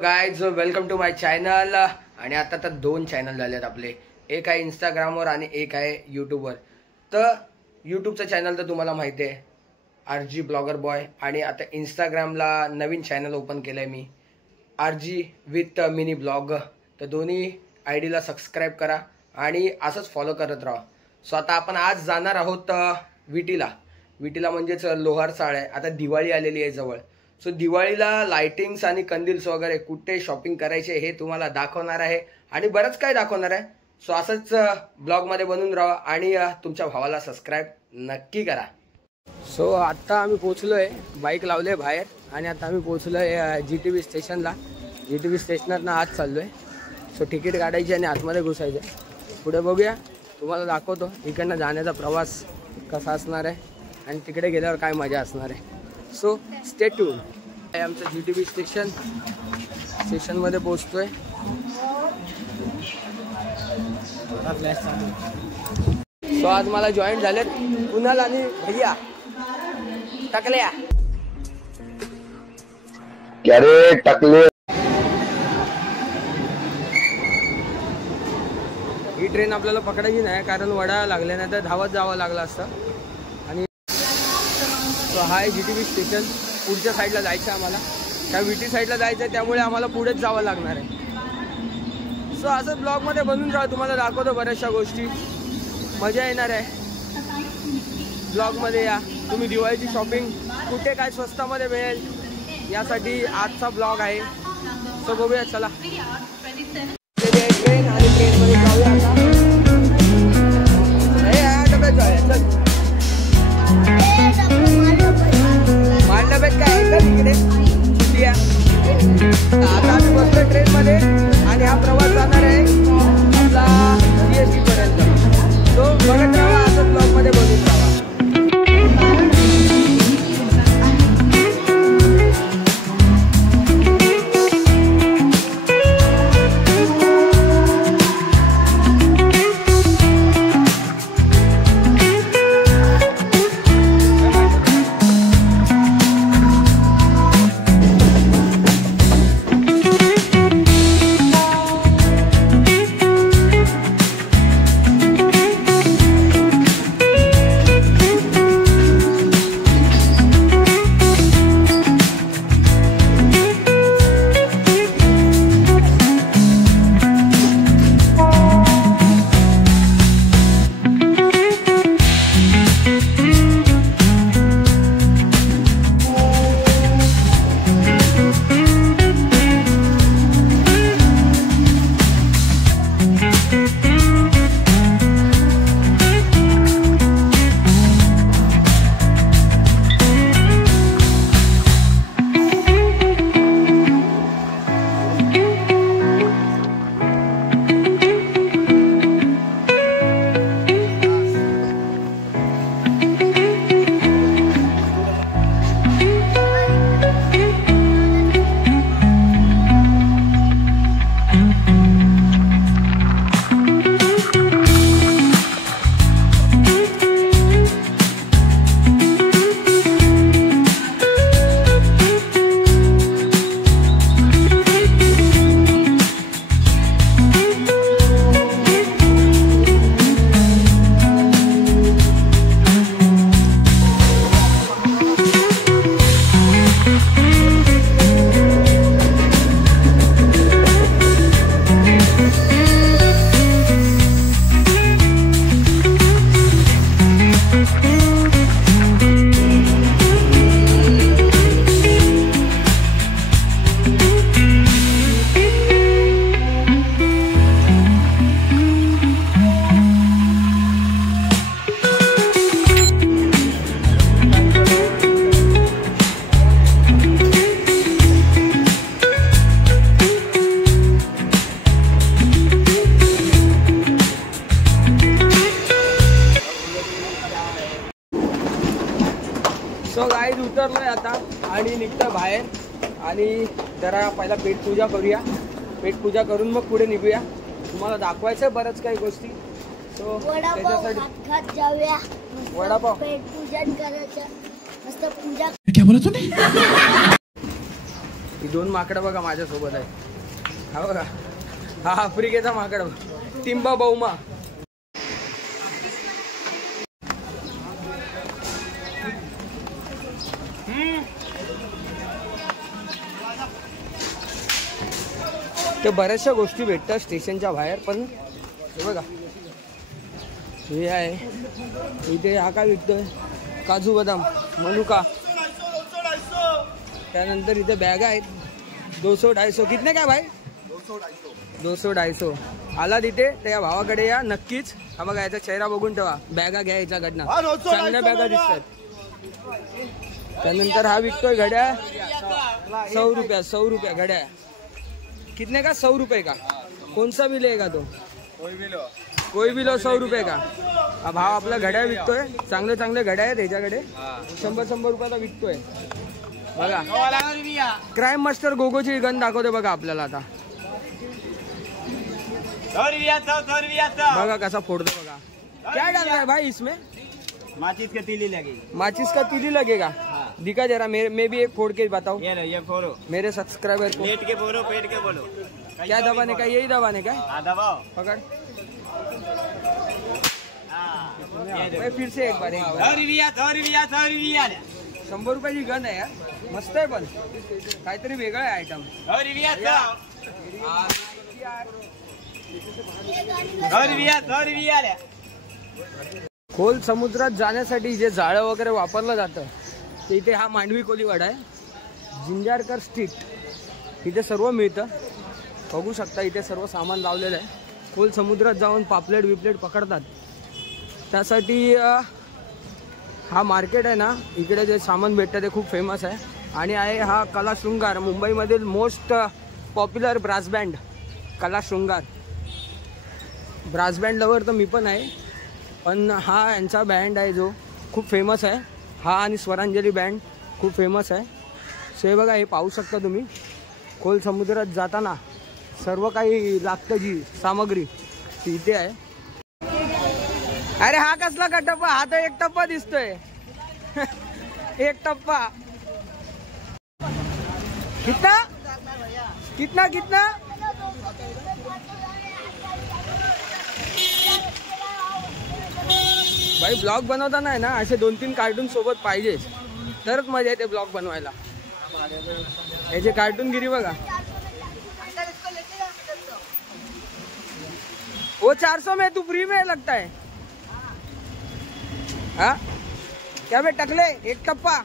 Guys welcome to my channel. आणि आता तर दोन चॅनल झालेत आपले, एक आहे इंस्टाग्रामवर आणि एक आहे यूट्यूबवर। तर यूट्यूबचा चॅनल तर तुम्हाला माहिती आहे, आरजी ब्लॉगर बॉय, आणि आता इंस्टाग्रामला नवीन चॅनल ओपन केलंय मी, आरजी विथ मिनी ब्लॉग। तर दोन्ही आयडीला सबस्क्राईब करा आणि असंच फॉलो करत राहा। सो आता आपण आज जाणार आहोत विटीला म्हणजेच लोहार साळ आहे। आता दिवाळी आलेली आहे जवळ, सो दिवाळीला लाइटिंग्स आणि कंदील्स वगैरे कुठे शॉपिंग करायचे हे तुम्हाला दाखवणार आहे आणि बरंच काय दाखवणार आहे। सो असंच ब्लॉग मध्ये बनून राहा आणि तुमच्या भावाला सबस्क्राईब नक्की करा। सो आता आम्ही पोहोचलोय, बाईक लावले बाहेर आणि आता आम्ही पोहोचलोय GTV स्टेशनला। GTV स्टेशनवरनं आत चाललोय। सो तिकीट काढायची आणि आतमध्ये घुसायचं, पुढे बघूया, तुम्हाला दाखवतो इकडनं जाण्याचा प्रवास कसा असणार आहे आणि तिकडे गेल्यावर काय मजा असणार आहे। So stay tune. आमचं GTV स्टेशनमध्ये पोहोचतोय। सो आज मला जॉईन झालेत कुणाल आणि भैया टकल्या। क्या रे टकले, ही ट्रेन आपल्याला पकडायची नाही कारण वडा लागले नाही तर धावत जावं लागलं असतं। आणि सो हा आहे GTV स्टेशन। पुढच्या साईडला जायचं आम्हाला, त्या विटी साईडला जायचं, त्यामुळे आम्हाला पुढेच जावं लागणार आहे। सो असं ब्लॉगमध्ये बनून राहा, तुम्हाला दाखवतो बऱ्याचशा गोष्टी, मजा येणार आहे। ब्लॉगमध्ये या, तुम्ही दिवाळीची शॉपिंग कुठे काय स्वस्तामध्ये मिळेल यासाठी आजचा ब्लॉग आहे। सो बघूया, चला ट्रेन आणि ट्रेनमध्ये जाऊया आता। माल डब्यात काय आहे का तिकडे सुट्टी आहे। आता आम्ही बसलो ट्रेनमध्ये आणि हा प्रवास जाणार आहे आपला CST पर्यंत। तो बघत राहा, असं ब्लॉगमध्ये बनवून राहा। सो गाईज उतरलोय आता आणि निघतो बाहेर आणि जरा पहिला पेटपूजा करूया। पेटपूजा करून मग पुढे निघूया, तुम्हाला दाखवायचं बरंच काही गोष्टी। सो त्याच्यासाठी जाऊया, वडापाव पेटपूजन करायचं, मस्त पूजा। क्या बोला तूने? ही 2 माकडं बघा माझ्यासोबत आहे. हा बघा, हा आफ्रिकेचा माकड टिंबा बौमा. ते बऱ्याचशा गोष्टी भेटतात स्टेशनच्या बाहेर. पण हे बघा, हे आहे इथे. हा काय विकतोय? काजू बदाम, मनुका. त्यानंतर इथे बॅगा आहेत 200-250. कितने काय भाई? 200-250. आला तिथे त्या भावाकडे या नक्कीच. हा बघा, याचा चेहरा बघून ठेवा. बॅगा घ्या याच्याकडनं, चांगल्या बॅगा दिसतात. त्यानंतर हा विकतोय घड्या 100 रुपया घड्या. कितने का? 100 रुपये का? कौन सा भी लेगा तो? कोई भी लो 100 रुपये का. हा भाव आपला घड्या विकतोय. चांगले चांगले घड्या आहेत याच्याकडे. 100 रुपयाला विकतोय बघा. क्राईम मास्टर गोगोची गन दाखवते बघा आपल्याला आता. बघा कसा फोड़ते बघा. क्या डाल रहा है भाई इसमें? माचिस का तीली लगेगी. माचिस का तीली लगेगा. दिखा जरा, मैं भी एक फोड़ के बताऊं. ये फोड़ो मेरे सब्सक्राइबर को. पेट के फोड़ो, पेट के बोलो. क्या दबाने का? यही दबाने का. दबाओ, पकड़. भाई फिर से एक बार 100 रुपयाची गन आहे यार. मस्त आहे पण काहीतरी वेगळं आहे आयटम. खोल समुद्रात जाण्यासाठी जे जाळं वगैरे वापरलं जातं ते इथे हा मांडवी कोलीवाडा आहे. जिंजारकर स्ट्रीट. इथे सर्व मिळतं. बघू शकता इथे सर्व सामान लावलेलं आहे. खोल समुद्रात जाऊन पापलेट बिपलेट पकडतात. त्यासाठी हा मार्केट आहे ना, इकडे जे सामान भेटतं ते खूप फेमस आहे. आणि आहे हा कला शृंगार, मुंबईमधील मोस्ट पॉप्युलर ब्रास बँड कला शृंगार. ब्रास बँड लवर तर मी पण आहे, पण हा यांचा बँड आहे जो खूप फेमस आहे. हा आणि स्वरांजली बँड खूप फेमस आहे. सो हे बघा, हे पाहू शकता तुम्ही. खोल समुद्रात जाताना सर्व काही लागतं जी सामग्री ती इथे आहे. अरे हा कसला का टप्पा? हा तर एक टप्पा दिसतोय. एक टप्पा. कितना कितना कितना? भाई ब्लॉग बनवताना आहे ना असे 2-3 कार्टून सोबत पाहिजे, तरच मजा येते ब्लॉग बनवायला. याचे कार्टूनगिरी बघा. वो 400 में तू फ्री में लगता है. हाँ क्या बे टकले, एक टप्पा.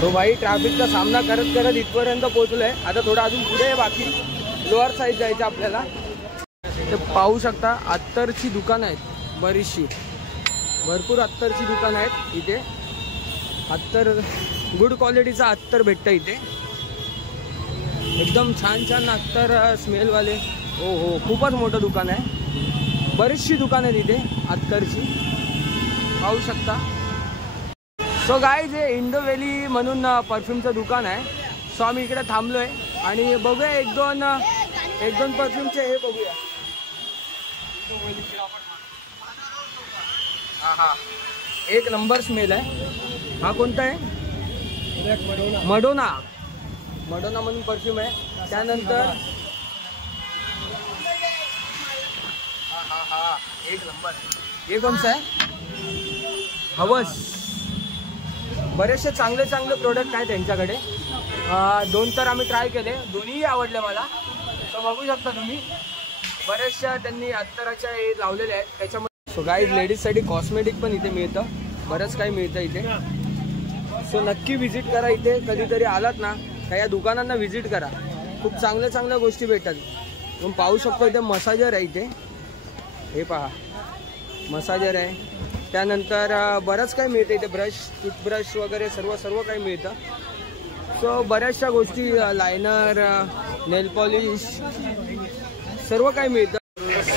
तो भाई ट्रॅफिकचा सामना करत करत इथपर्यंत पोहोचलोय. आता थोडं अजून पुढे आहे बाकी. लोअर साईड जायचं आपल्याला. ते पाहू शकता अत्तरची दुकानं आहेत बरीचशी. भरपूर अत्तरची दुकानं आहेत इथे. अत्तर गुड क्वालिटीचा अत्तर भेटतं इथे. एकदम छान छान अत्तर स्मेलवाले. हो हो, खूपच मोठं दुकान आहे. बरीचशी दुकान आहेत इथे अत्तरची, पाहू शकता. सो गाईज, हे इंडो व्हॅली म्हणून परफ्यूमचं दुकान आहे. सो आम्ही इकडे थांबलोय आणि बघूया एक दोन परफ्यूमचे हे बघूया. हा एक नंबर स्मेल आहे. हा कोणता आहे? मडोना म्हणून परफ्यूम आहे. त्यानंतर हा एक नंबर. हे कोणतं आहे? हवस. बरेचसे चांगले प्रोडक्ट आहेत त्यांच्याकडे. 2 तर आम्ही ट्राय केले, दोन्हीही आवडले मला. तर बघू शकता तुम्ही, बरेचशा त्यांनी अत्तराच्या हे लावलेले आहेत त्याच्यामध्ये. सो गाईज, लेडीजसाठी कॉस्मेटिक पण इथे मिळतं, बरंच काही मिळतं इथे. सो नक्की व्हिजिट करा इथे. कधीतरी आलात ना का या दुकानांना व्हिजिट करा. खूप चांगल्या गोष्टी भेटतात. तुम्ही पाहू शकतो इथे मसाजर आहे इथे. हे पहा, मसाजर आहे. त्यानंतर बरंच काही मिळतं इथे. टूथब्रश वगैरे सर्व काही मिळतं. सो बऱ्याचशा गोष्टी, लायनर, नेल पॉलिश, सर्व काही मिळतं.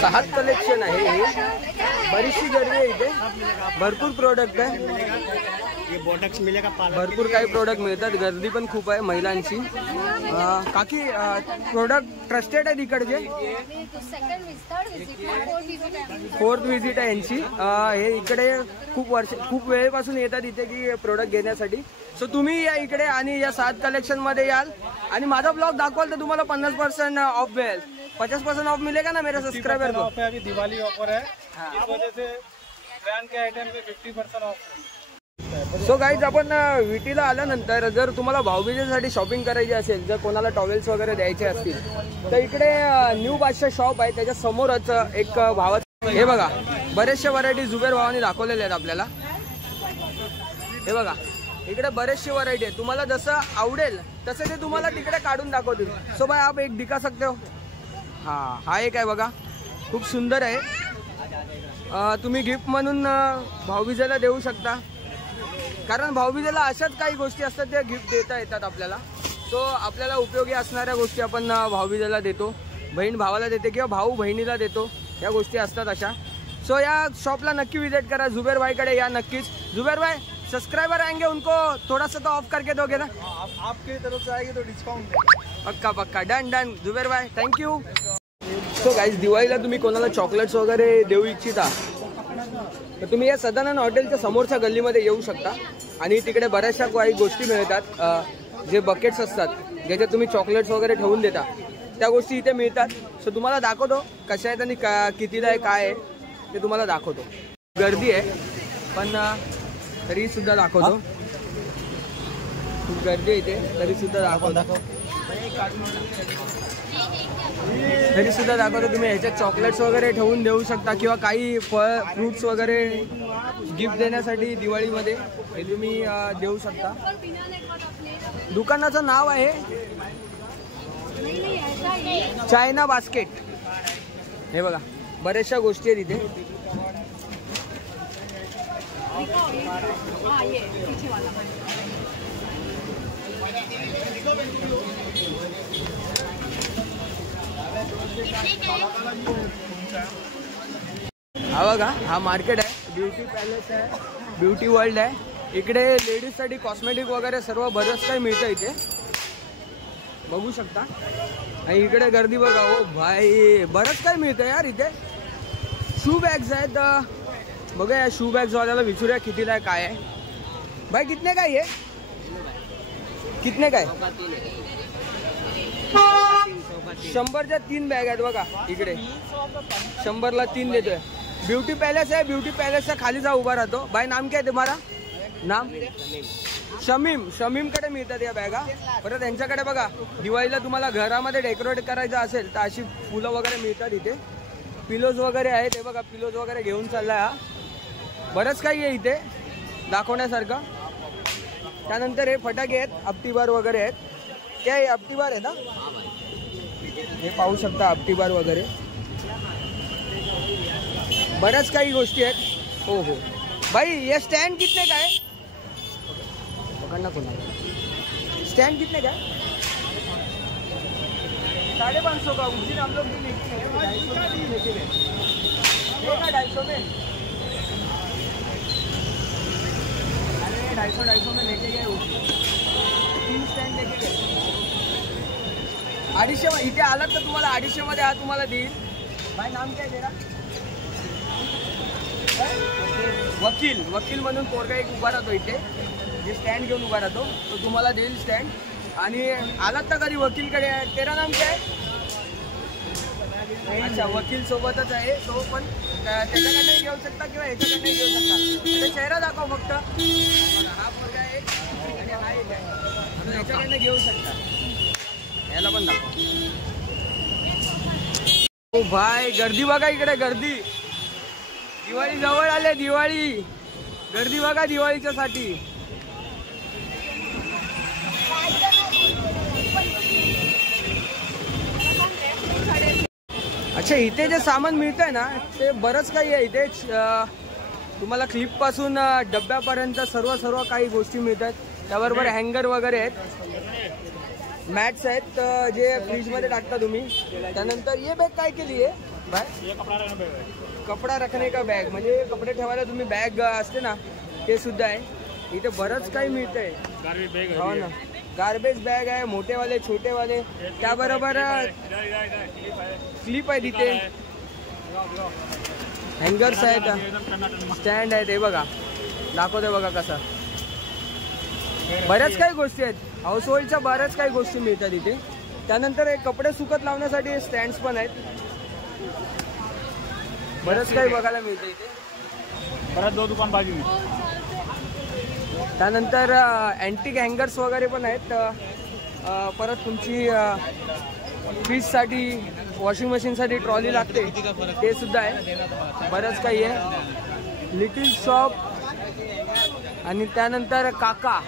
6 कलेक्शन आहे हे. बरीचशी गर्दी आहे इथे. भरपूर प्रोडक्ट आहे. बोटक्स मिलेगा. भरपूर काही प्रोडक्ट मिळतात. गर्दी पण खूप आहे महिलांची. काकी, प्रोडक्ट ट्रस्टेड आहे इकडचे? 4th विजिट आहे यांची. हे इकडे खूप वेळेपासून येतात इथे की प्रोडक्ट घेण्यासाठी. सो तुम्ही या इकडे आणि या 7 कलेक्शन मध्ये याल आणि माझा ब्लॉग दाखवाल तर तुम्हाला 50% ऑफ मिळेल. 50% ऑफ मिलेगा ना मेरे सब्सक्राइबर को. अभी दिवाली ऑफर है, इस वजह से ब्रांड के आइटम पे 50% ऑफ. सो गाईज आपण विटीला आल्यानंतर जर तुम्हाला भाऊबीजेसाठी शॉपिंग करायची असेल, जर कोणाला टॉवेल्स वगैरे द्यायचे असतील तर इकडे न्यू बादशाह शॉप आहे, त्याच्या समोरच एक भावाचं. हे बघा बरेचशे व्हरायटी जुबेर भावाने दाखवलेले आहेत आपल्याला. हे बघा इकडे बरेचशे व्हरायटी आहे, तुम्हाला जसं आवडेल तसं ते तुम्हाला तिकडे काढून दाखवतील. सो भाई आप एक दिखा सकते हो. हा एक आहे बघा, खूप सुंदर आहे. तुम्ही गिफ्ट म्हणून भाऊबीजेला देऊ शकता, कारण भाऊबीजेला अशाच काही गोष्टी असतात त्या गिफ्ट देता येतात आपल्याला. सो आपल्याला उपयोगी असणाऱ्या गोष्टी आपण भाऊबीजेला देतो, बहीण भावाला देते किंवा भाऊ बहिणीला देतो, या गोष्टी असतात अशा. सो या शॉपला नक्की विजिट करा, जुबेर भाईकडे या नक्कीच. जुबेर भाई सब्सक्राइबर आएंगे उनको थोड़ा सा तो ऑफ करके दोगे ना. आपकी तरफ से आएगी तो डिस्काउंट. पक्का पक्का, डन डन जुबेर भाई, थँक्यू. सो गाईज दिवाळीला तुम्ही कोणाला चॉकलेट्स वगैरे देऊ इच्छिता तर तुम्ही या सदानंद हॉटेलच्या समोरच्या गल्लीमध्ये येऊ शकता आणि तिकडे बऱ्याचशा काही गोष्टी मिळतात, जे बकेट्स असतात ज्याच्यात तुम्ही चॉकलेट्स वगैरे ठेवून देता, त्या गोष्टी इथे मिळतात. सो तुम्हाला दाखवतो कशा आहेत आणि कितीला आहे काय आहे ते तुम्हाला दाखवतो. गर्दी आहे पण तरी सुद्धा दाखवतो, खूप गर्दी आहे इथे तरी सुद्धा दाखवतो. तुम्ही ह्याच्यात चॉकलेट्स वगैरे ठेवून देऊ शकता किंवा काही फळ फ्रूट्स वगैरे गिफ्ट देण्यासाठी दिवाळीमध्ये हे तुम्ही देऊ शकता. दुकानाचं नाव आहे चायना बास्केट. हे बघा बऱ्याचशा गोष्टी आहेत इथे. हा बघा हा मार्केट आहे, ब्युटी पॅलेस आहे, ब्युटी वर्ल्ड आहे. इकडे लेडीजसाठी कॉस्मेटिक वगैरे सर्व बरंच काही मिळतं इथे, बघू शकता. आणि इकडे गर्दी बघा, ओ भाई बरंच काही मिळतं यार इथे. शू बॅग्स आहेत, बघा या शू बॅग्स वाल्याला विचारूया कितीला आहे काय आहे. भाई कितने का ये, कितने का आहे. 100च्या 3 बॅग आहेत बघा इकडे, 100ला 3 देतोय. ब्युटी पॅलेस आहे, ब्युटी पॅलेसच्या खाली जा उभा राहतो. भाई नाम क्या है तुम्हारा. नाम शमीम. शमीमकडे मिळतात या बॅगा. परत त्यांच्याकडे बघा दिवाळीला तुम्हाला घरामध्ये डेकोरेट करायचं असेल तर अशी फुलं वगैरे मिळतात इथे. पिलोज वगैरे आहेत, हे बघा पिलोज वगैरे घेऊन चाललाय हा. बरंच काही आहे इथे दाखवण्यासारखं. त्यानंतर हे फटाके आहेत, आपटीबार वगैरे आहेत. काय आपटीबार आहे ना, हे पाहू शकता आपटीबार वगैरे. बऱ्याच काही गोष्टी आहेत. हो हो भाई ये स्टैंड कितने का है, पकड़ना कोना. स्टैंड कितने का है. 550 का. उस दिन हम लोग भी लेके गए 250 में. अरे 250 में लेके गए, 3 स्टँड लेके गए. 250 इथे आलात तर तुम्हाला 250 मध्ये हा तुम्हाला देईल. भाई नाम काय तेरा. वकील. वकील म्हणून पोरगा एक उभा राहतो इथे, जे स्टँड घेऊन उभा राहतो तो तुम्हाला देईल स्टँड. आणि आलात तर कधी वकीलकडे. तेरा नाम काय. अच्छा वकील सोबतच आहे तो, पण त्याच्याकडे घेऊ शकता किंवा ह्याच्याकडे घेऊ शकता. चेहरा दाखव फक्त. हा पोरगा आहे आणि हा एक आहे, ह्याच्याकडे घेऊ शकता. याला पण दाखव. ओ भाई गर्दी बघा इकडे, गर्दी. दिवाळी जवळ आले, दिवाळी गर्दी बघा दिवाळीच्या साठी. अच्छा इथे जे सामान मिळतंय ना ते बरंच काही आहे इथे. तुम्हाला क्लिप पासून डब्यापर्यंत सर्व काही गोष्टी मिळतात. त्याबरोबर हँगर वगैरे आहेत, मॅट्स आहेत जे फ्रीज मध्ये टाकता तुम्ही. त्यानंतर ये बॅग काय केली आहे भाई. कपडा रखने का बॅग, म्हणजे कपडे ठेवायला तुम्ही बॅग असते ना ते सुद्धा आहे इथे. बरंच काही मिळतंय. हो ना, गार्बेज बॅग आहे, मोठेवाले छोटेवाले. त्याबरोबर क्लिप आहे तिथे, हँगर्स आहेत, स्टँड आहेत. हे बघा दाखवते बघा कसं. बऱ्याच काही गोष्टी आहेत, हाऊस होल्डच्या बऱ्याच काही गोष्टी मिळतात इथे. त्यानंतर एक कपडे सुकत लावण्यासाठी स्टँड्स पण आहेत, बरंच काही बघायला मिळतं इथे. परत 2 दुकान बाजू में. त्यानंतर अँटिक हँगर्स वगैरे पण आहेत. परत तुमची फ्रीजसाठी, वॉशिंग मशीनसाठी ट्रॉली लागते ते सुद्धा आहे. बरंच काही आहे. लिटिल शॉप आणि त्यानंतर काका,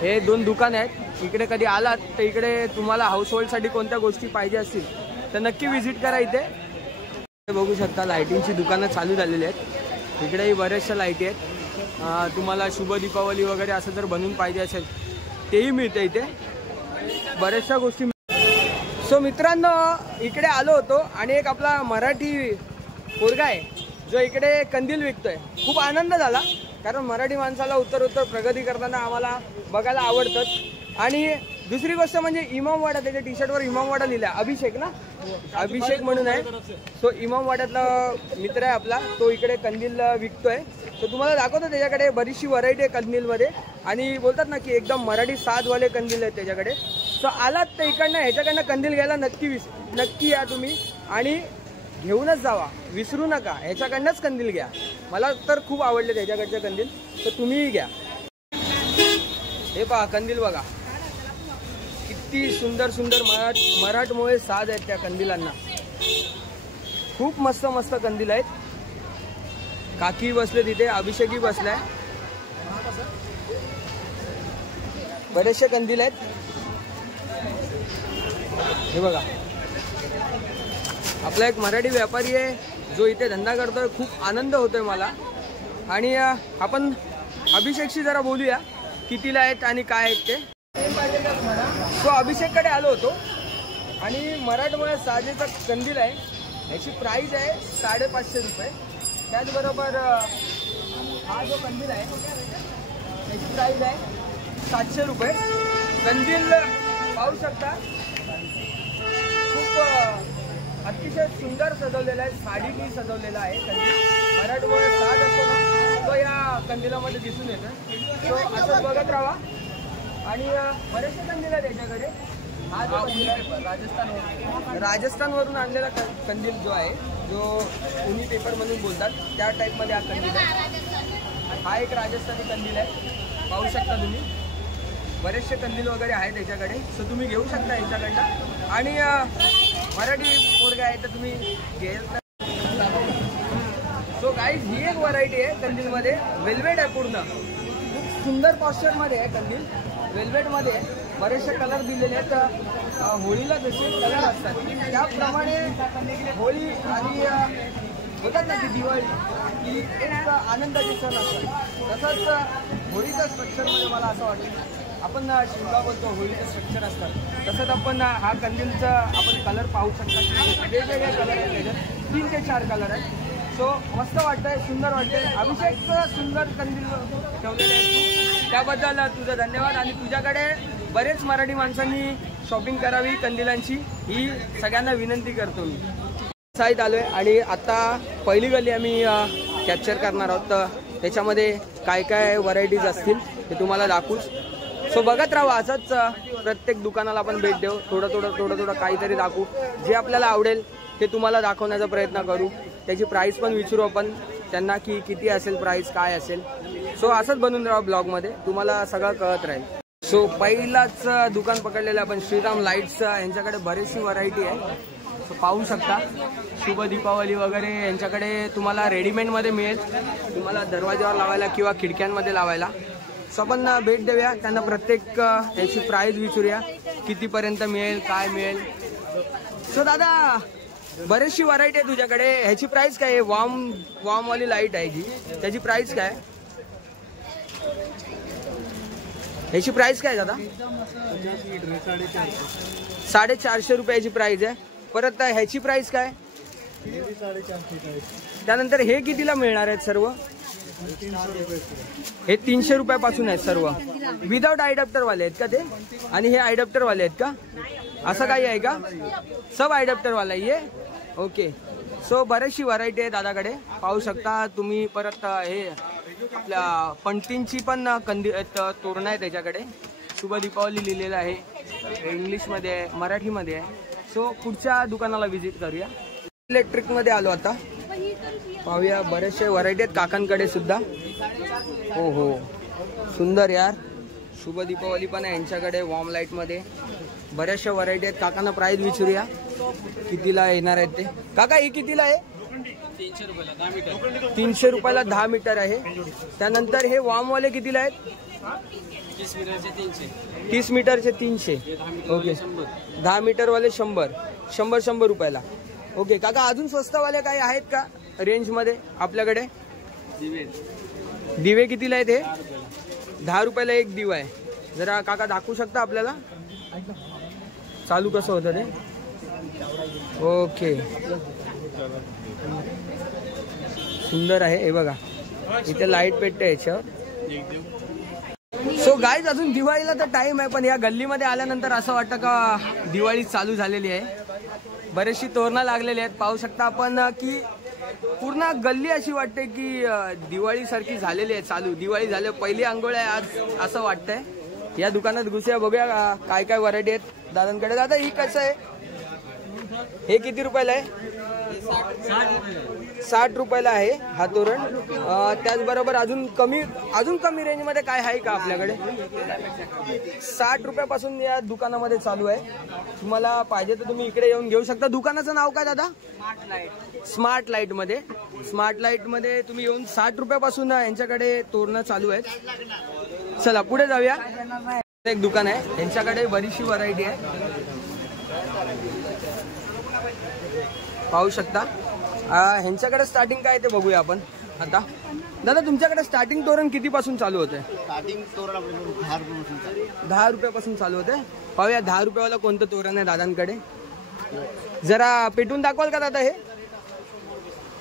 हे 2 दुकान आहेत. इकडे कधी आलात तर इकडे तुम्हाला हाऊस होल्डसाठी कोणत्या गोष्टी पाहिजे असतील तर नक्की व्हिजिट करा. इथे बघू शकता लाईटिंगची दुकानं चालू झालेली आहेत. इकडेही बऱ्याचशा लाईटी आहेत. तुम्हाला शुभ दीपावली वगैरे असं जर बनवून पाहिजे असेल तेही मिळतं इथे, बऱ्याचशा गोष्टी. सो मित्रांनो, इकडे आलो होतो आणि एक आपला मराठी पोरगा आहे जो इकडे कंदील विकतोय. खूप आनंद झाला, कारण मराठी माणसाला उत्तर प्रगती करताना आम्हाला बघायला आवडतं. आणि दुसरी गोष्ट म्हणजे इमामवाडा, त्याच्या टी शर्टवर इमामवाडा लिहिला, अभिषेक ना, अभिषेक म्हणून आहे. सो इमामवाड्यातला मित्र आहे आपला, तो इकडे कंदील विकतोय. तो तुम्हाला दाखवतो, त्याच्याकडे बरीचशी व्हरायटी आहे कंदीलमध्ये. आणि बोलतात ना की एकदम मराठी साधवाले कंदील आहेत त्याच्याकडे. सो आलात तर इकडनं ह्याच्याकडनं कंदील घ्यायला नक्की या तुम्ही, आणि घेऊनच जावा, विसरू नका. ह्याच्याकडनंच कंदील घ्या. मला तर खूप आवडले त्याच्याकडचे कंदील, तर तुम्हीही घ्या. हे पहा कंदील बघा, किती सुंदर सुंदर मराठमोळे साज आहेत त्या कंदिलांना. खूप मस्त मस्त कंदील आहेत. काकी बसले तिथे, अभिषेकही बसलाय. बरेचसे कंदील आहेत. हे बघा, आपला एक मराठी व्यापारी आहे जो इथे धंदा करतोय. खूप आनंद होतोय मला. आणि आपण अभिषेकशी जरा बोलूया कितीला आहेत आणि काय आहेत ते. तो अभिषेककडे आलो होतो आणि मराठमोळ्या साजेचा कंदील आहे. याची प्राईस आहे 550 रुपये. त्याचबरोबर हा जो कंदील आहे त्याची प्राईस आहे 700 रुपये. कंदील पाहू शकता, खूप अतिशय सुंदर सजवलेला आहे, साडीनी सजवलेला आहे कंदील. मराठमोळ्या साज असतो ना, तो या कंदिलामध्ये दिसून येतं. तो असंच बघत राहा. आणि बरेचसे कंदील आहेत त्याच्याकडे. हा जो कंदील आहे राजस्थानवरून आणलेला कंदील जो आहे, जो उनी पेपर म्हणून बोलतात त्या टाईपमध्ये हा कंदील आहे. हा एक राजस्थानी कंदील आहे, पाहू शकता तुम्ही. बरेचसे कंदील वगैरे आहेत त्याच्याकडे, सो तुम्ही घेऊ शकता याच्याकडनं. आणि मराठी पोरगा आहे तर तुम्ही घेल. सो गाईज, ही एक व्हरायटी आहे कंदीलमध्ये. वेल्वेट आहे पूर्ण, खूप सुंदर पॉस्चरमध्ये आहे कंदील. वेल्वेटमध्ये बरेचसे कलर दिलेले आहेत. होळीला जसे कलर असतात त्याप्रमाणे होळी आणि होतात ना की दिवाळी ही एक आनंदाचे सण असतात. तसंच होळीच्या स्ट्रक्चरमध्ये मला असं वाटतं, आपण शिमगा बोलतो होळीचं स्ट्रक्चर असतात, तसंच आपण हा कंदीलचा आपण कलर पाहू शकता की वेगवेगळे कलर आहेत त्याच्यात. 3 ते 4 कलर आहेत. सो मस्त वाटतंय, सुंदर वाटतंय. अभिषेकचं सुंदर कंदील ठेवलेलं आहे, त्याबद्दल तुझं धन्यवाद. आणि तुझ्याकडे बरेच मराठी माणसांनी शॉपिंग करावी कंदिलांची, ही सगळ्यांना विनंती करतो मी. साईत आलोय आणि आता पहिली गल्ली आम्ही कॅप्चर करणार आहोत. तर त्याच्यामध्ये काय काय व्हरायटीज असतील ते तुम्हाला दाखवूच. सो बघत राहा, असंच प्रत्येक दुकानाला आपण भेट देऊ, थोडं काहीतरी दाखवू. जे आपल्याला आवडेल ते तुम्हाला दाखवण्याचा प्रयत्न करू. त्याची प्राईस पण विचारू आपण त्यांना की किती असेल प्राईस, काय असेल. सो असंच बनून राहा ब्लॉगमध्ये, तुम्हाला सगळं कळत राहील. सो पहिलाच दुकान पकडलेलं आपण श्रीराम लाईट्स. यांच्याकडे बरीचशी व्हरायटी आहे, सो पाहू शकता. शुभ दीपावली वगैरे यांच्याकडे तुम्हाला रेडीमेडमध्ये मिळेल, तुम्हाला दरवाजावर लावायला किंवा खिडक्यांमध्ये लावायला. सो आपण भेट देऊया, त्यांना प्रत्येक याची प्राईस विचारूया कितीपर्यंत मिळेल, काय मिळेल. सो दादा, बरीचशी व्हरायटी आहे तुझ्याकडे, ह्याची प्राइस काय आहे? वाम वाली लाईट आहे जी, त्याची प्राइस काय? ह्याची प्राइस काय दादा? 450 रुपयाची प्राइस आहे. परत ह्याची प्राइस काय? त्यानंतर हे कितीला मिळणार आहेत सर्व? हे 300 रुपयापासून आहेत सर्व. विदाउट आयडॅप्टर वाले आहेत का ते? आणि हे आयडॅप्टर वाले आहेत का? असं काही आहे का? सब आयडॅप्टर वाला आहे. ओके. सो बरीचशी व्हरायटी आहे दादाकडे, पाहू शकता तुम्ही. परत हे आपल्या पणतींची पण तोरणं आहे त्याच्याकडे. शुभ दीपावली लिहिलेलं आहे, इंग्लिशमध्ये आहे, मराठीमध्ये आहे. सो पुढच्या दुकानाला व्हिजिट करूया. इलेक्ट्रिकमध्ये आलो आता, पाहूया. बरेचसे व्हरायटी आहेत काकांकडे सुद्धा. हो हो, सुंदर यार. शुभ दीपावली पण आहे यांच्याकडे. वॉर्म लाईटमध्ये बऱ्याचशा व्हरायटी आहेत. काकांना प्राईस विचारूया कितीला येणार आहेत ते. काका ही कितीला आहे? 300 रुपयाला 10 मीटर. 300 रुपयाला 10 मीटर आहे. त्यानंतर हे वॉर्मवाले कितीला आहेत? 30 मीटरचे 300. 30 मीटरचे 300. ओके. 10 मीटरवाले 100 रुपयाला. ओके काका, अजून स्वस्तवाले काही आहेत का रेंजमध्ये आपल्याकडे? दिवे कितीला आहेत हे? 10 रुपयाला एक दिवा आहे. जरा काका दाखवू शकता आपल्याला चालू कसं होतं ते? ओके, सुंदर आहे. हे बघा इथे लाईट पेटते याच्यावर. सो गाईज, अजून दिवाळीला तर टाइम आहे, पण या गल्लीमध्ये आल्यानंतर असं वाटतं का दिवाळी चालू झालेली आहे. बरेचशी तोरणं लागलेली आहेत. पाहू शकता आपण की पूर्ण गल्ली अशी वाटते की दिवाळी सारखी झालेली आहे चालू. दिवाळी झाली, पहिली आंघोळ आहे आज असं वाटतंय. या दुकानात घुसूया, बघूया काय काय व्हरायटी आहेत दादांकडे. दादा ही कसं आहे? हे किती रुपयाला आहे? 60 रुपयाला आहे हा तोरण. त्याचबरोबर अजून कमी रेंजमध्ये काय आहे का आपल्याकडे? 60 रुपयापासून या दुकानामध्ये चालू आहे. तुम्हाला पाहिजे तर तुम्ही इकडे येऊन घेऊ शकता. दुकानाचं नाव काय दादा? स्मार्ट लाईटमध्ये. स्मार्ट लाईटमध्ये तुम्ही येऊन 60 रुपयापासून यांच्याकडे तोरणं चालू आहेत. चला पुढे जाऊया. एक दुकान आहे, यांच्याकडे बरीचशी व्हरायटी आहे. पाहू शकता. ह्यांच्याकडे स्टार्टिंग काय ते बघूया आपण आता. दादा तुमच्याकडे स्टार्टिंग तोरण कितीपासून चालू होते? स्टार्टिंग तोरण 10 रुपयापासून चालू होते. पाहूया 10 रुपयावाला कोणतं तोरण आहे दादांकडे. जरा पेटून दाखवाल का दादा? हे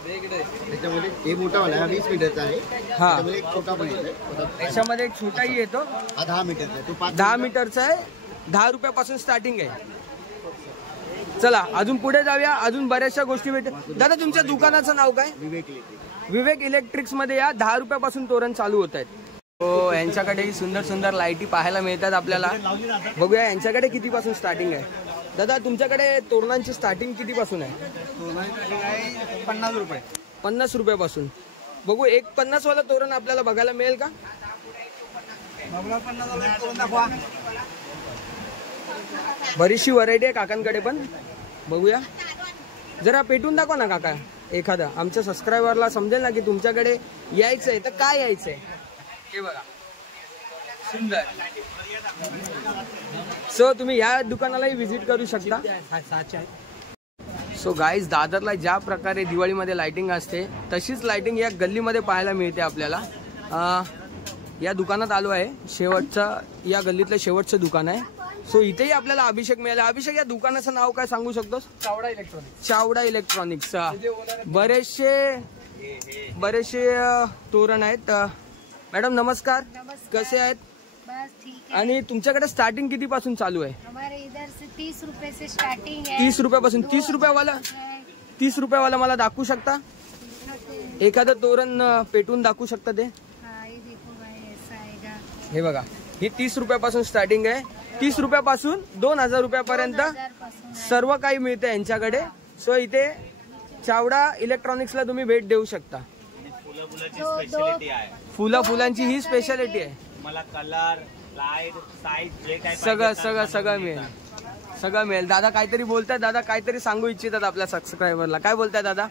त्याच्यामध्ये हे मोठा वाला आहे, 20 मीटरचा आहे. हा, एक छोटा पण येतो. त्याच्यामध्ये एक छोटाही येतो. 10 मीटरचा आहे. तो 10 मीटरचा आहे. 10 रुपयापासून स्टार्टिंग आहे. चला अजून पुढे जाऊया. अजून बऱ्याचशा गोष्टी भेटतात. दादा तुमच्या दुकानाचं नाव काय? विवेक इलेक्ट्रिक्स मध्ये या 10 रुपयापासून तोरण चालू होत आहेत. हो, यांच्याकडे सुंदर सुंदर लाईटी पाहायला मिळतात आपल्याला. बघूया यांच्याकडे कितीपासून स्टार्टिंग आहे. दादा तुमच्याकडे तोरणांची स्टार्टिंग कितीपासून आहे? 50 रुपये. 50 रुपयापासून. बघू एक 50 वाला तोरण आपल्याला बघायला मिळेल का? बरीचशी व्हरायटी आहे काकांकडे पण. बघूया, जरा पेटून दाखवा ना काका एखादा. आमच्या सबस्क्रायबरला समजेल ना की तुमच्याकडे यायचंय तर काय यायचंय. हे बघा सुंदर. सो तुम्ही या दुकानालाही व्हिजिट करू शकता. सो गाईज, दादरला ज्या प्रकारे दिवाळीमध्ये लाइटिंग असते तशीच लाइटिंग या गल्लीमध्ये पाहायला मिळते आपल्याला. या दुकानात आलो आहे. शेवटचं, या गल्लीतलं शेवटचं दुकान आहे. सो इथेही आपल्याला अभिषेक मिळाला. अभिषेक, या दुकानाचं नाव काय सांगू शकतोस? चावडा इलेक्ट्रॉनिक्स. चावडा इलेक्ट्रॉनिक्स. बरेचसे तोरण आहेत. मॅडम नमस्कार. कसे आहेत? बस ठीक है. आणि तुमच्याकडे स्टार्टिंग किती पासून चालू आहे? हमारे इधर से 30 रुपए से स्टार्टिंग है. 30 रुपयापासून. 30 रुपयावाला मला दाखवू शकता? एखादं तोरण पेटून दाखवू शकता ते? हाँ, ये देखो भाई, ऐसा आएगा. हे बघा, ही 30 रुपयापासून स्टार्टिंग आहे. 30 रुपयापासून 2000 रुपयापर्यंत 2000 पासून सर्व काही मिळते यांच्याकडे. सो इथे चावडा इलेक्ट्रॉनिक्सला तुम्ही भेट देऊ शकता. फुलांची ही स्पेशालिटी आहे. मला कलर, लाईट, साईज जे काय सगळं मिळेल. दादा काहीतरी बोलतात. दादा काहीतरी सांगू इच्छितात आपल्या सबस्क्रायबरला. काय बोलताय दादा?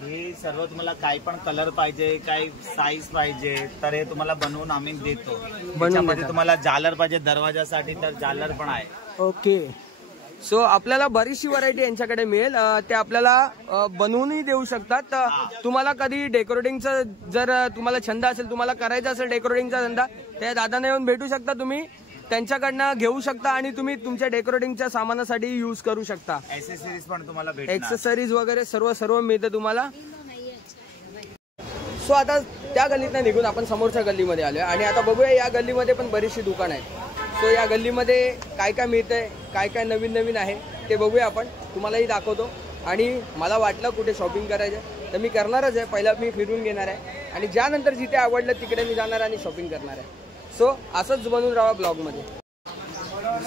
हे सर्व तुम्हाला काही पण कलर पाहिजे, काही साईज पाहिजे तर हे तुम्हाला बनवून आम्ही देतो. त्याच्यामध्ये तुम्हाला जालर पाहिजे दरवाजासाठी तर जालर पण आहे. ओके. सो आपल्याला बरीचशी व्हरायटी यांच्याकडे मिळेल. ते आपल्याला बनवूनही देऊ शकतात. तुम्हाला कधी डेकोरेटिंगचा जर तुम्हाला छंद असेल, तुम्हाला करायचा असेल डेकोरेटिंगचा धंदा, त्या दादांना येऊन भेटू शकता. तुम्ही त्यांच्याकडनं घेऊ शकता आणि तुम्ही तुमच्या डेकोरेटिंगच्या सामानासाठी यूज करू शकता. ऍक्सेसरीज पण तुम्हाला भेटणार. ऍक्सेसरीज वगैरे सर्व मिळते तुम्हाला. सो आता त्या गल्लीतनं निघून आपण समोरच्या गल्लीमध्ये आलोय आणि आता बघूया या गल्लीमध्ये पण बरीचशी दुकान आहेत. सो या गल्लीमध्ये काय काय मिळतंय, काय काय नवीन आहे ते बघूया आपण. तुम्हालाही दाखवतो. आणि मला वाटलं कुठे शॉपिंग करायचं तर मी करणारच आहे. पहिला मी फिरून घेणार आहे. आणि ज्यानंतर जिथे आवडलं तिकडे मी जाणार आणि शॉपिंग करणार आहे. सो असंच बनून राहा ब्लॉगमध्ये.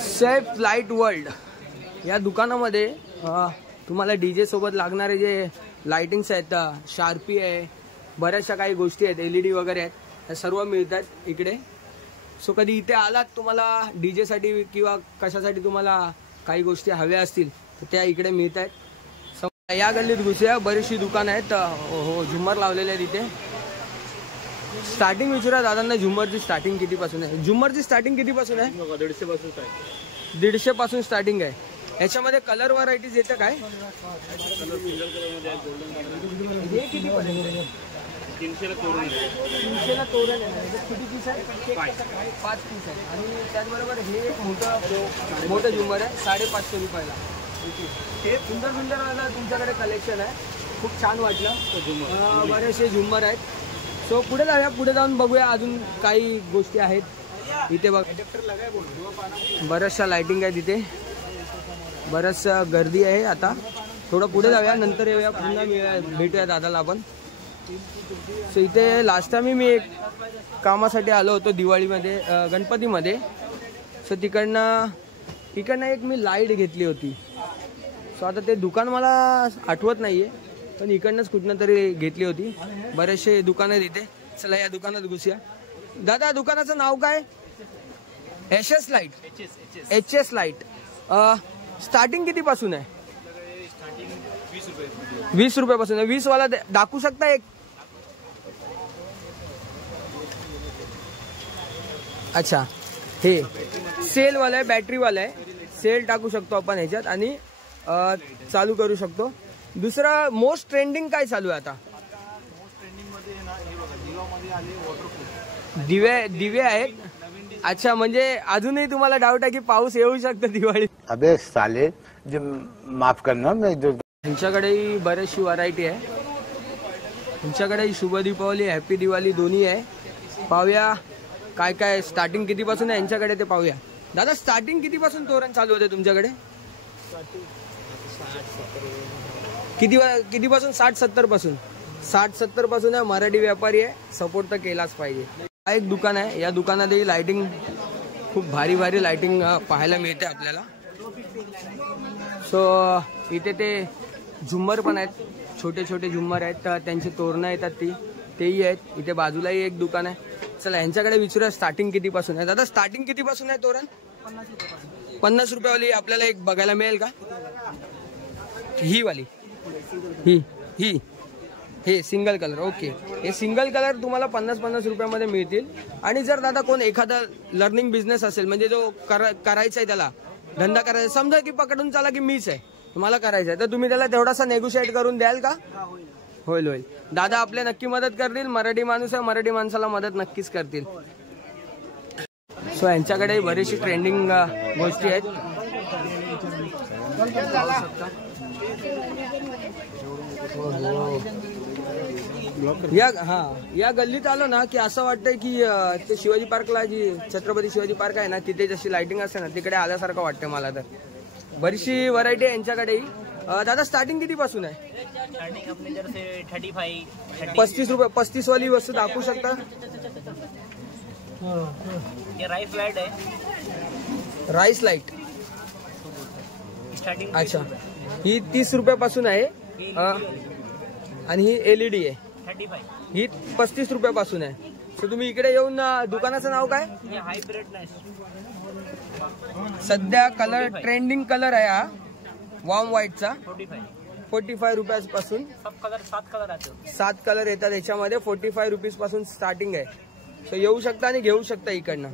सेफ लाईट वर्ल्ड या दुकानामध्ये तुम्हाला DJ सोबत लागणारे जे लाइटिंग्स आहेत, शार्पी आहे, बऱ्याचशा काही गोष्टी आहेत, LED वगैरे आहेत, त्या सर्व मिळतात इकडे. सो कधी इथे आलात तुम्हाला DJ साठी किंवा कशासाठी तुम्हाला काही गोष्टी हव्या असतील तर त्या इकडे मिळत आहेत. या गल्लीत घुसूया, बरीचशी दुकानं आहेत. हो झुम्मर लावलेले आहेत इथे. स्टार्टिंग विचारा दादांना, झुम्मरची स्टार्टिंग कितीपासून आहे? झुम्मरची स्टार्टिंग कितीपासून आहे? 150 पासून 150 पासून स्टार्टिंग आहे. याच्यामध्ये कलर व्हरायटीज येतं काय? हे किती पर्यंत? 300 तोरण 300 तोरण आहे. किती पीस आहे? 5 पीस आहे. आणि त्याचबरोबर हे एक मोठं झुम्मर आहे 550 रुपयाला. हे सुंदर सुंदर तुमच्याकडे कलेक्शन आहे, खूप छान वाटलं. बरेचसे झुम्मर आहेत. सो पुढे जाऊया, पुढे जाऊन बघूया अजून काही गोष्टी आहेत इथे. बघ बऱ्याचशा लाइटिंग आहे तिथे, बरंच गर्दी आहे. आता थोडं पुढे जाऊया, नंतर येऊया, पुन्हा भेटूया दादाला आपण. सो इथे लास्ट टाइम मी एक कामासाठी आलो होतो दिवाळीमध्ये, गणपतीमध्ये. सो तिकडनं एक मी लाईट घेतली होती. सो आता ते दुकान मला आठवत नाहीये, पण इकडनंच कुठनं तरी घेतली होती. बरेचसे दुकान आहेत इथे. चला या दुकानात घुसूया. दादा दुकानाचं नाव काय? HS light. HS light. Starting किती पासून आहे? 20 रुपयापासून आहे. 20 वाला दाखवू शकता एक? अच्छा, हे सेल वाला आहे, बॅटरी वाला आहे. सेल टाकू शकतो आपण ह्याच्यात आणि चालू करू शकतो. दुसरा मोस्ट ट्रेंडिंग काय चालू आहे आता? दिवे आहेत. अच्छा, म्हणजे अजूनही तुम्हाला डाऊट आहे की पाऊस येऊ शकतो दिवाळीत? अबे साले, जो माफ करना मैं जो. तुमच्याकडेही बरीचशी व्हरायटी आहे. तुमच्याकडे शुभ दीपावली, हॅपी दिवाळी दोन्ही आहे. पाहूया काय काय स्टार्टिंग कितीपासून आहे यांच्याकडे ते पाहूया. दादा स्टार्टिंग कितीपासून तोरण चालू होते तुमच्याकडे? कितीपासून? 60-70 पासून. 60-70 पासून आहे. मराठी व्यापारी आहे, सपोर्ट तर केलाच पाहिजे. हा एक दुकान आहे. या दुकानातही लाइटिंग खूप भारी भारी लाइटिंग पाहायला मिळते आपल्याला. सो इथे ते झुम्मर पण आहेत, छोटे छोटे झुम्मर आहेत, त्यांची तोरणं येतात तेही आहेत. इथे बाजूलाही एक दुकान आहे. चला यांच्याकडे विचारूया स्टार्टिंग कितीपासून आहे. दादा स्टार्टिंग कितीपासून आहे तोरण? 50 रुपयावाली आपल्याला एक बघायला मिळेल का? ही वाली, ही हे सिंगल कलर. ओके, हे सिंगल कलर तुम्हाला 50-50 रुपयामध्ये मिळतील. आणि जर दादा कोण एखादा लर्निंग बिझनेस असेल, म्हणजे जो करायचा आहे, त्याला धंदा करायचा, समजा की पकडून चला की मीच आहे, तुम्हाला करायचं आहे, तर तुम्ही त्याला तेवढासा नेगोशिएट करून द्याल का? होईल. दादा आपले नक्की मदत करतील. मराठी माणूस आहे, मराठी माणसाला मदत नक्कीच करतील. सो यांच्याकडे बरीचशी ट्रेंडिंग गोष्टी आहेत. या गल्लीत आलो ना की असं वाटतंय की ते शिवाजी पार्कला, जी छत्रपती शिवाजी पार्क आहे ना, तिथे जशी लाइटिंग असते ना, तिकडे आल्यासारखं वाटतं मला. तर बरीचशी व्हरायटी आहे यांच्याकडेही. दादा स्टार्टिंग किती पासून आहे? 35 रुपये. 35 वाली वस्तू दाखवू शकता? राईस लाईट आहे. Rice light. अच्छा, ही 30 रुपयापासून आहे आणि ही LED आहे. ही 35 रुपयापासून आहे. सो तुम्ही इकडे येऊन, दुकानाचं नाव काय? सध्या कलर ट्रेंडिंग कलर आहे हा, वॉर्म व्हाईटचा. 45 रुपयापासून 7 कलर येतात याच्यामध्ये. 45 रुपीज पासून स्टार्टिंग आहे. सो येऊ शकता आणि घेऊ शकता इकडनं.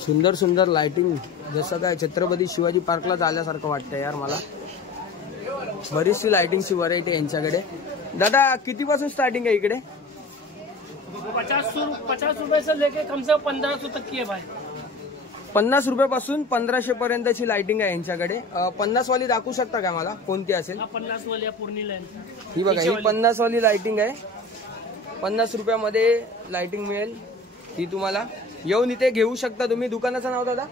सुंदर सुंदर लाइटिंग, जसं काय छत्रपती शिवाजी पार्कला आल्यासारखं वाटतं यार मला. बरीचशी लाइटिंगची व्हरायटी यांच्याकडे. दादा कितीपासून स्टार्टिंग आहे इकडे? 50 रुपये से लेके कम से कम 1500 तक की है भाई. 50 रुपयापासून 1500 पर्यंतची लाइटिंग आहे यांच्याकडे. 50 वाली दाखवू शकता का मला, कोणती असेल? 50 वाली पूर्ण लाईन. ही बघा, ही 50 वाली लाइटिंग आहे. 50 रुपयामध्ये लाइटिंग मिळेल. ही तुम्हाला येऊन इथे घेऊ शकता तुम्ही. दुकानाचं नाव दादा?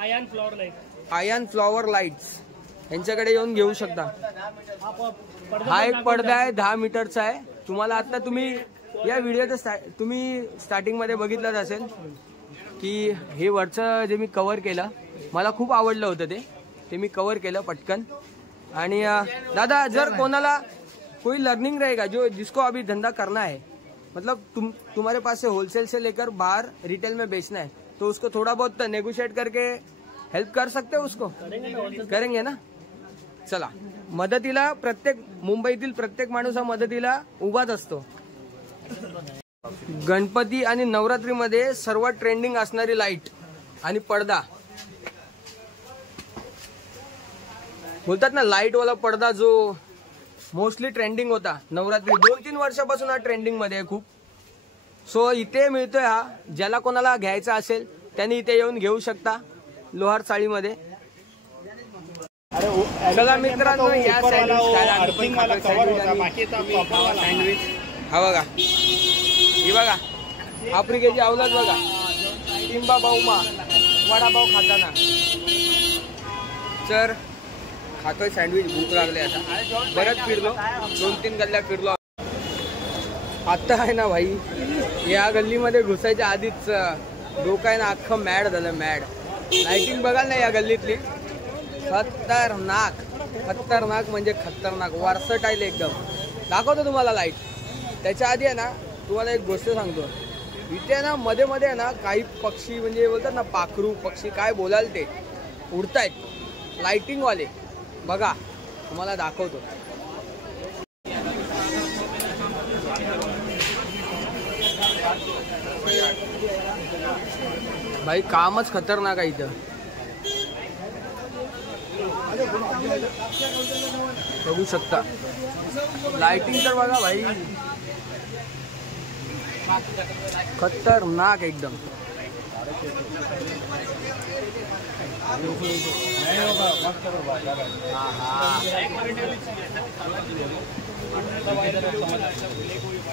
Ion flower light. Ion flower lights यांच्याकडे येऊन घेऊ शकता. हा एक पडदा आहे 10 मीटरचा आहे. तुम्हाला आता तुम्ही या व्हिडिओचं तुम्ही स्टार्टिंग मध्ये बघितलंच असेल की हे वरचं जे मी कव्हर केलं मला खूप आवडलं होतं ते मी कव्हर केलं पटकन. आणि दादा जर कोणाला कोई लर्निंग रहेगा जो जिसको अभी धंधा करना है मतलब तुम्हारे पास से होलसेल से लेकर बाहर रिटेल में बेचना है तो उसको थोड़ा बहुत नेगोशिएट करके हेल्प कर सकते हो उसको करेंगे ना. चला मदतीला प्रत्येक मुंबईतील प्रत्येक माणूस हा मदतीला उभाच असतो. गणपती आणि नवरात्रीमध्ये सर्वात ट्रेंडिंग असणारी लाईट आणि पडदा बोलतात ना लाईटवाला पडदा जो मोस्टली ट्रेंडिंग होता नवरात्री 2-3 वर्षापासून हा ट्रेंडिंग मध्ये आहे खूप. सो इथे मिळतोय हा. ज्याला कोणाला घ्यायचा असेल त्यांनी इथे येऊन घेऊ शकता लोहार चाळीमध्ये. चला मित्रांनो या सँडविच हा बघा ही बघा आफ्रिकेची अवलाद बघा टिंबा बाऊमा वडापाव खाताना. तर खातोय सँडविच भूक लागले आता. बरंच फिरलो 2-3 गल्ल्या फिरलो. आता आहे ना भाई या गल्लीमध्ये घुसायच्या आधीच डोकं आहे ना अख्खं मॅड झालं मॅड. लाइटिंग बघाल ना या गल्लीतली खतरनाक म्हणजे खतरनाक वर्सटाईल एकदम. दाखवतो तुम्हाला लाईट. त्याच्या आधी आहे ना तुम्हाला एक गोष्ट सांगतो. इथे ना मध्ये मध्ये आहे ना काही पक्षी म्हणजे बोलतात ना पाखरू पक्षी काय बोलाल ते उडतायत लाइटिंग वाले. बघा तुम्हाला दाखवतो. भाई कामच खतरनाक आहे इथं. बघू शकता लाइटिंग तर बघा भाई खतरनाक एकदम.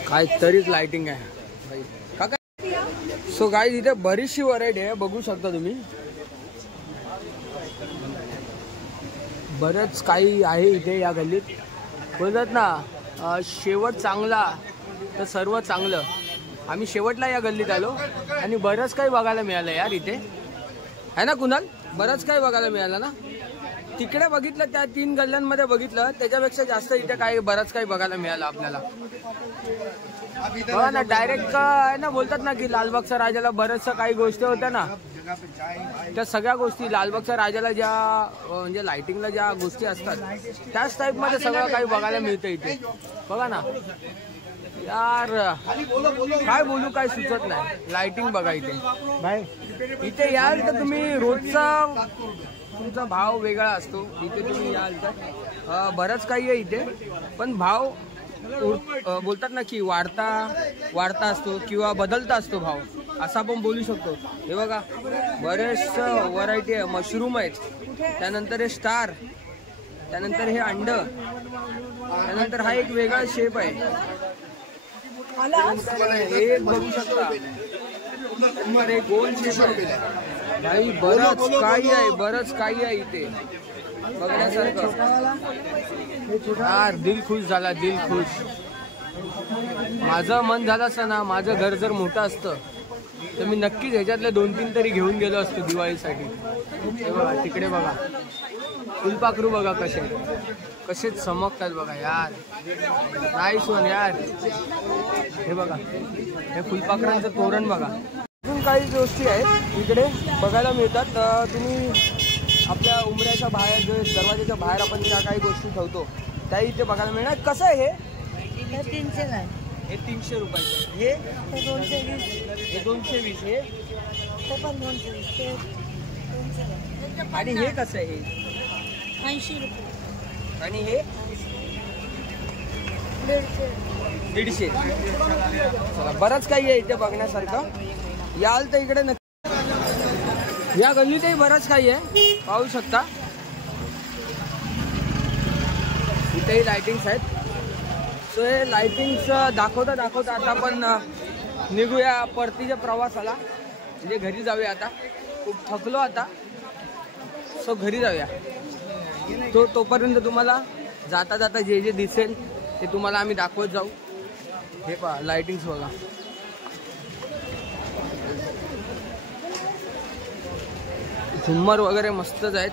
काय तरीच लाइटिंग आहे भाई काका. सो गाईज इथे बरीचशी व्हरायटी आहे बघू शकता तुम्ही. बरंच काही आहे इथे या गल्लीत. बोलतात ना शेवट चांगला तर सर्व चांगलं. आम्ही शेवटला या गल्लीत आलो आणि बरंच काही बघायला मिळालं यार इथे आहे ना कुणाल. बरंच काही बघायला मिळालं ना. तिकडे बघितलं त्या 3 गल्ल्यांमध्ये बघितलं त्याच्यापेक्षा जास्त इथे काही बरंच काही बघायला मिळालं आपल्याला. बघा ना डायरेक्ट आहे ना बोलतात ना की लालबागच्या राजाला बरंचसं काही गोष्टी होत्या ना त्या सगळ्या गोष्टी लालबागच्या राजाला ज्या म्हणजे लाइटिंगला ज्या गोष्टी असतात त्याच टाइप मध्ये सगळं काही बघायला मिळतं इथे. बघा ना यार काय बोलू काय सुचत नाही. लाइटिंग बघा इथे भाई. इथे याल तर तुम्ही रोजचा तुमचा भाव वेगळा असतो. इथे तुम्ही याल तर बरंच काही आहे इथे पण भाव बोलतात ना की वाढता असतो किंवा बदलता असतो भाव असा आपण बोलू शकतो. हे बघा बरेच व्हरायटी आहे. मशरूम आहेत त्यानंतर हे स्टार त्यानंतर हे अंड त्यानंतर हा एक वेगळा शेप आहे. हे बघू शकता हे गोल शेप आहे भाई. बरंच काही आहे इथे बघण्यासारखं. यार दिल खुश झाला दिल खुश. माझं मन झालं असतं ना माझं घर जर मोठं असतं तर मी नक्कीच ह्याच्यातले 2-3 तरी घेऊन गेलो असतो दिवाळीसाठी. हे बघा तिकडे बघा फुलपाखरू बघा कसे चमकतात बघा यार. नाईस वन यार. हे बघा हे फुलपाखरांचं तोरण बघा. अजून काही गोष्टी आहेत इकडे बघायला मिळतात. तुम्ही आपल्या उमऱ्याच्या बाहेर जो दरवाजाच्या बाहेर आपण ज्या काही गोष्टी ठेवतो त्या इथे बघायला मिळणार. कसं आहे हे 300 आहे. हे 300 रुपयाचं. हे 220. हे 220. हे ते पण 220. आणि हे कसं आहे हे 80 रुपये. आणि हे 150. चला बरंच काही आहे इथे बघण्यासारखं. याल तर इकडे नक्की. या गल्लीतही बरंच काही आहे पाहू शकता. इथेही लाइटिंग्स आहेत. सो हे लाइटिंग्स दाखवता आता आपण निघूया परतीच्या प्रवासाला म्हणजे घरी जाऊया आता. खूप थकलो आता. सो घरी जाऊया. तोपर्यंत तुम्हाला जाता जाता जे जे दिसेल ते तुम्हाला आम्ही दाखवत जाऊ. हे पहा लाइटिंग्स बघा. झुम्मर वगैरे मस्तच आहेत.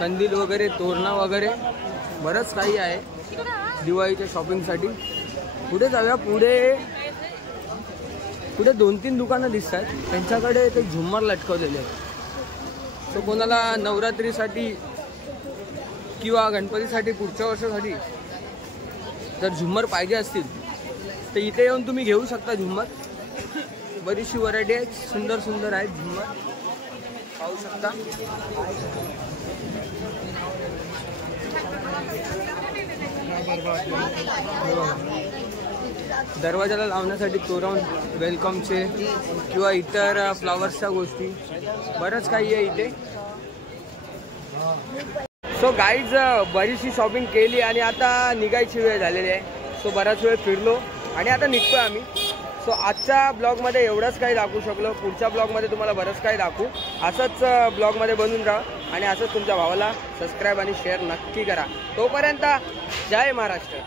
कंदील वगैरे, तोरणं वगैरे बरंच काही आहे दिवाळीच्या शॉपिंगसाठी. पुढे जाऊया. पुढे 2-3 दुकानं दिसत आहेत. त्यांच्याकडे ते झुम्मर लटकवलेले आहेत. सो कोणाला नवरात्रीसाठी किंवा गणपतीसाठी पुढच्या वर्षासाठी जर झुम्मर पाहिजे असतील तर इथे येऊन तुम्ही घेऊ शकता झुम्मर. बरीचशी व्हरायटी आहे. सुंदर सुंदर आहेत झुम्मर, पाहू शकता. दरवाजाला लावण्यासाठी तोरण, वेलकमचे किंवा इतर फ्लॉवर्सच्या गोष्टी बरंच काही आहे इथे. सो गाईज बरीचशी शॉपिंग केली आणि आता निघायची वेळ झालेली आहे. सो बराच वेळ फिरलो आणि आता निघतोय आम्ही. सो आजच्या ब्लॉगमध्ये एवढंच काही दाखवू शकलो. पुढच्या ब्लॉगमध्ये तुम्हाला बरंच काही दाखवू. असंच ब्लॉगमध्ये बनून राहा आणि असंच तुमच्या भावाला सबस्क्राईब आणि शेअर नक्की करा. तोपर्यंत जय महाराष्ट्र.